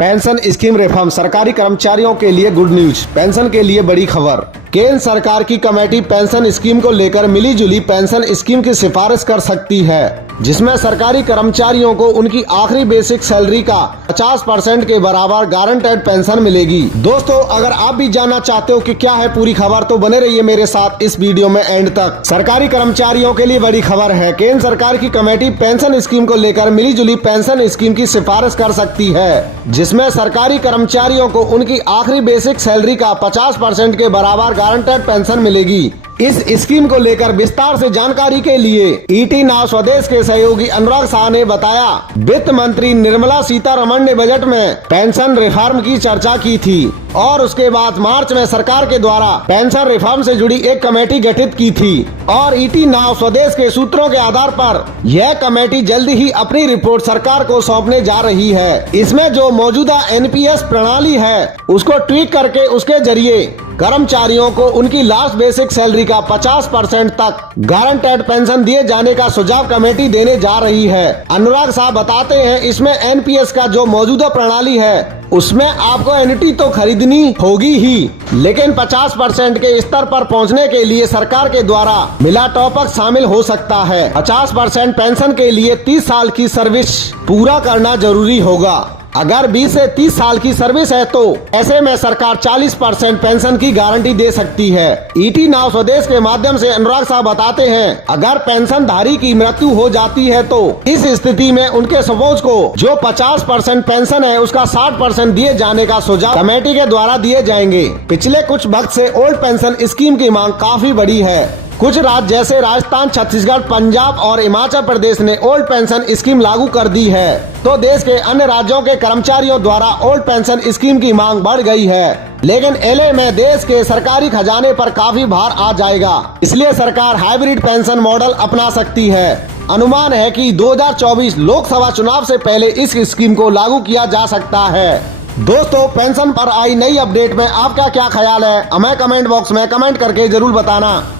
Pension scheme reform, सरकारी कर्मचारियों के लिए गुड न्यूज। पेंशन के लिए बड़ी खबर। केंद्र सरकार की कमेटी पेंशन स्कीम को लेकर मिली जुली पेंशन स्कीम की सिफारिश कर सकती है, जिसमें सरकारी कर्मचारियों को उनकी आखिरी बेसिक सैलरी का 50% के बराबर गारंटेड पेंशन मिलेगी। दोस्तों, अगर आप भी जानना चाहते हो कि क्या है पूरी खबर, तो बने रहिए मेरे साथ इस वीडियो में एंड तक। सरकारी कर्मचारियों के लिए बड़ी खबर है। केंद्र सरकार की कमेटी पेंशन स्कीम को लेकर मिली जुली पेंशन स्कीम की सिफारिश कर सकती है, जिसमें सरकारी कर्मचारियों को उनकी आखिरी बेसिक सैलरी का 50% के बराबर गारंटेड पेंशन मिलेगी। इस स्कीम को लेकर विस्तार से जानकारी के लिए ईटी नाउ स्वदेश के सहयोगी अनुराग शाह ने बताया। वित्त मंत्री निर्मला सीतारमण ने बजट में पेंशन रिफॉर्म की चर्चा की थी और उसके बाद मार्च में सरकार के द्वारा पेंशन रिफॉर्म से जुड़ी एक कमेटी गठित की थी और ईटी नाउ स्वदेश के सूत्रों के आधार पर यह कमेटी जल्द ही अपनी रिपोर्ट सरकार को सौंपने जा रही है। इसमें जो मौजूदा एनपीएस प्रणाली है उसको ट्वीक करके उसके जरिए कर्मचारियों को उनकी लास्ट बेसिक सैलरी का 50% तक गारंटेड पेंशन दिए जाने का सुझाव कमेटी देने जा रही है। अनुराग साहब बताते हैं, इसमें एनपीएस का जो मौजूदा प्रणाली है उसमें आपको एनटी तो खरीदनी होगी ही, लेकिन 50% के स्तर पर पहुंचने के लिए सरकार के द्वारा मिला टॉप अप शामिल हो सकता है। 50% पेंशन के लिए 30 साल की सर्विस पूरा करना जरूरी होगा। अगर 20 से 30 साल की सर्विस है तो ऐसे में सरकार 40% पेंशन की गारंटी दे सकती है। ईटी नाउ स्वदेश के माध्यम से अनुराग साहब बताते हैं, अगर पेंशन धारी की मृत्यु हो जाती है तो इस स्थिति में उनके सपोज को जो 50% पेंशन है उसका 60% दिए जाने का सुझाव कमेटी के द्वारा दिए जाएंगे। पिछले कुछ वक्त से ओल्ड पेंशन स्कीम की मांग काफी बड़ी है। कुछ राज्य जैसे राजस्थान, छत्तीसगढ़, पंजाब और हिमाचल प्रदेश ने ओल्ड पेंशन स्कीम लागू कर दी है, तो देश के अन्य राज्यों के कर्मचारियों द्वारा ओल्ड पेंशन स्कीम की मांग बढ़ गई है। लेकिन एलए में देश के सरकारी खजाने पर काफी भार आ जाएगा, इसलिए सरकार हाइब्रिड पेंशन मॉडल अपना सकती है। अनुमान है कि 2024 लोकसभा चुनाव से पहले इस स्कीम को लागू किया जा सकता है। दोस्तों, पेंशन पर आई नई अपडेट में आपका क्या ख्याल है, हमें कमेंट बॉक्स में कमेंट करके जरूर बताना।